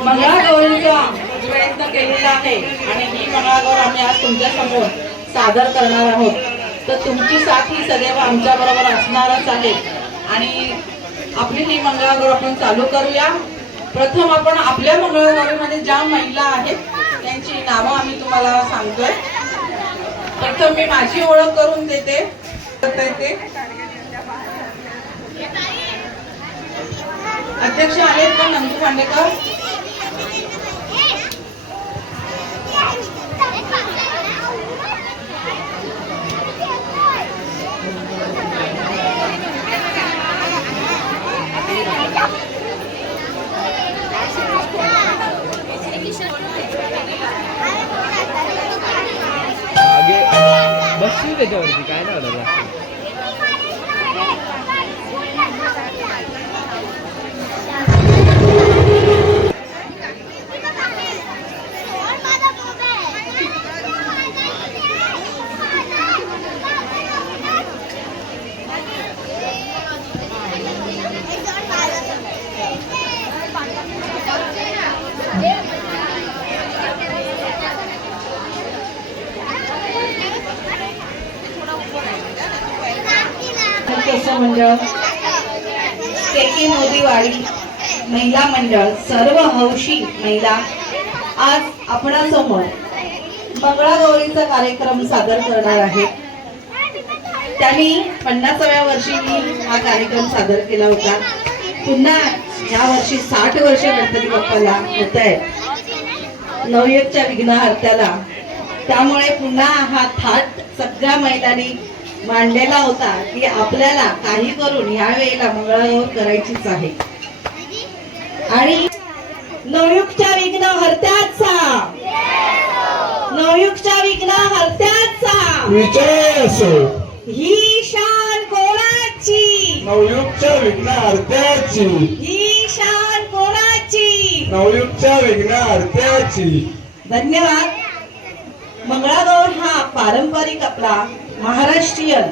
मंगळागौरीचा प्रयत्न केलेला आहे आणि ही मंगळागौर आम्ही आज तुमच्या समोर सादर करणार आहोत. तर तुमची साथ ही सदैव आमच्या बरोबर असणारच आहे आणि आपली ही मंगळागौर आपण चालू करूया. प्रथम आपण आपल्या मंगळागौरीमध्ये ज्या महिला आहेत त्यांची नावं आम्ही तुम्हाला सांगतोय. प्रथम मी माझी ओळख करून देते. अध्यक्ष आहेत का नंदू खांडेकर? बसशी त्याच्यावरती काय नाही होणार. मंडळ, केके मोदीवाडी महिला मंडळ, सर्व हौशी महिला आज आपणासमोर मंगळागौरीचा कार्यक्रम सादर करणार आहेत. त्यांनी 50व्या वर्षी हा कार्यक्रम सादर केला होता. पुन्हा या वर्षी 60 वर्ष गणपती बाप्पाला होत आहे, नवयुगच्या विघ्नहर्त्याला. त्यामुळे पुन्हा हा थाट सगळ्या महिलांनी मांडलेला होता की आपल्याला काही करून या वेळेला मंगळागौर करायचीच आहे. आणि नवयुगच्या विघ्नहर्त्याचा, नवयुगच्या विघ्नहर्त्याचा विजय असो. ही शान कोणाची? नवयुगच्या विघ्नहर्त्याची. ही शान कोणाची? नवयुगच्या विघ्नहर्त्याची. धन्यवाद. मंगळागौर हा पारंपरिक आपला महाराष्ट्रीयन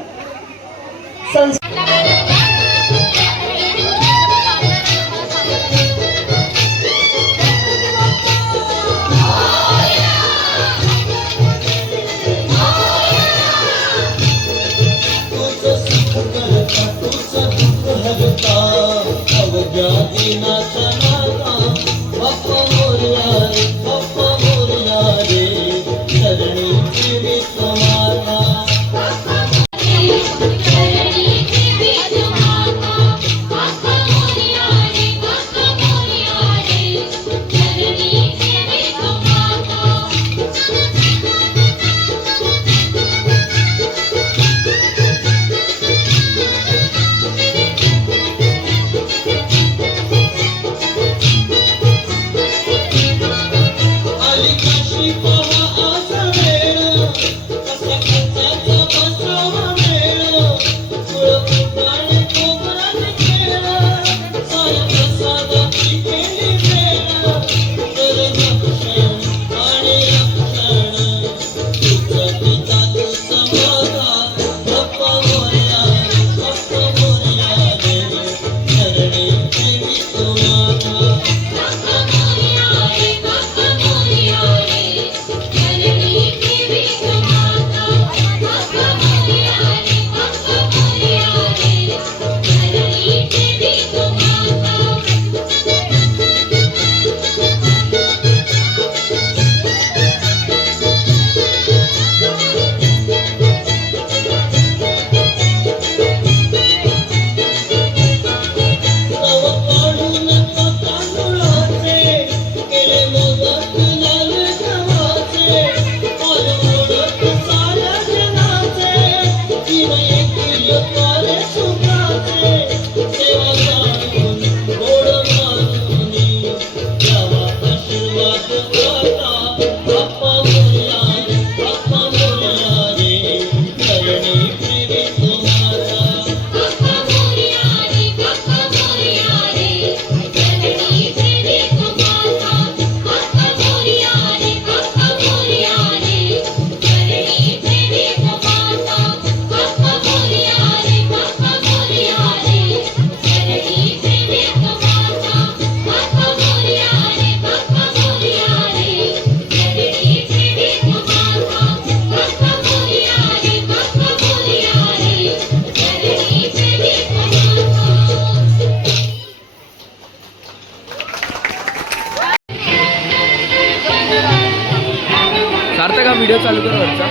मारता का व्हिडिओ चालू कर वरचा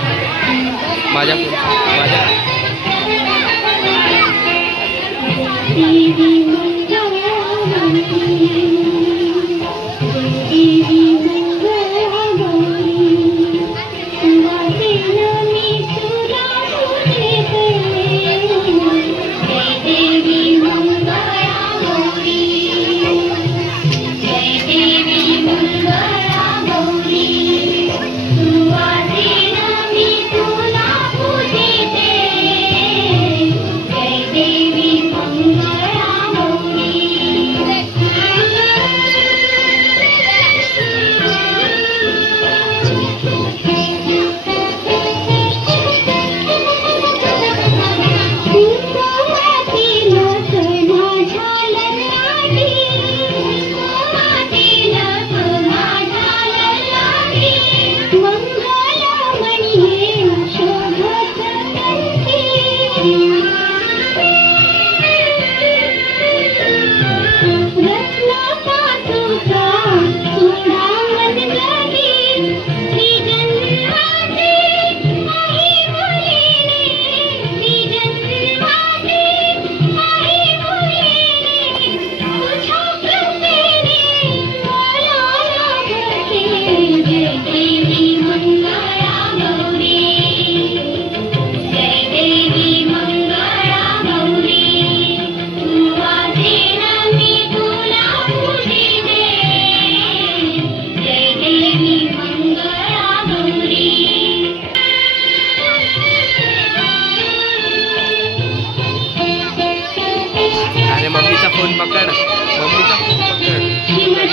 माझ्या माझ्या अरे मम्मीचा फोन पकड मम्मीचा फोन पकड रेकॉर्ड कर